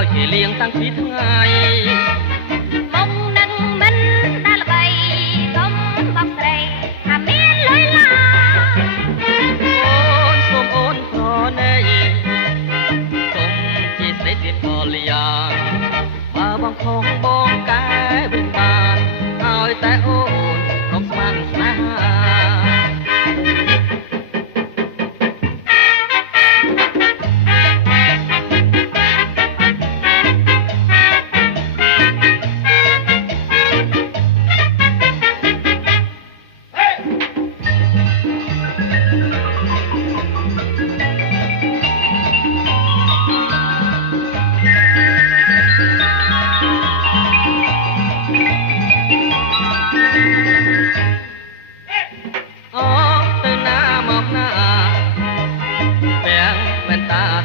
ឲ្យគេលៀងតាំងពីថ្ងៃមុំនឹងមិនដល់បីសុំបងស្រីថាមានលុយឡាអូនសូមអូនប្រណីសូមជាស្រីទៀតក៏លៀងបើបងខំបងកែវិញបានឲ្យតែអូនកុំស្មានស្នេហា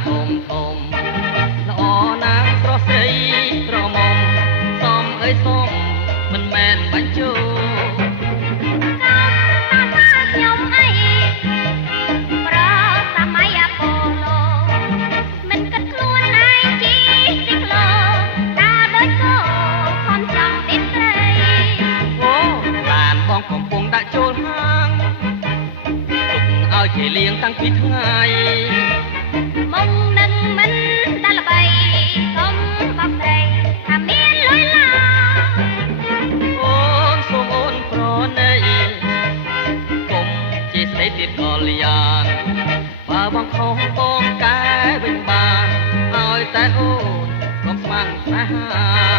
ធំធំល្អណាស់ស្រស់ស្រីក្រមុំសំអើយសុំមិនមែនបាច់ជោខ្ញុំអីប្រសម័យអប៉ូឡូមិនគិតខ្លួនឯងជីទីក្លោតាដូចគោខំចង់ទីស្រីអូឡានបងកំពុងដាក់ចូលហាងទុកឲ្យគេលៀងតាំងពីថ្ងៃមុំនឹងមិនដល់បីសុំបងស្រីថាមានលុយឡាអូនសូមអូនប្រណីកុំជាស្រីទៀតក៏លៀងបើបងខំបងកែវិញបានឲ្យតែអូនកុំស្មានស្នេហា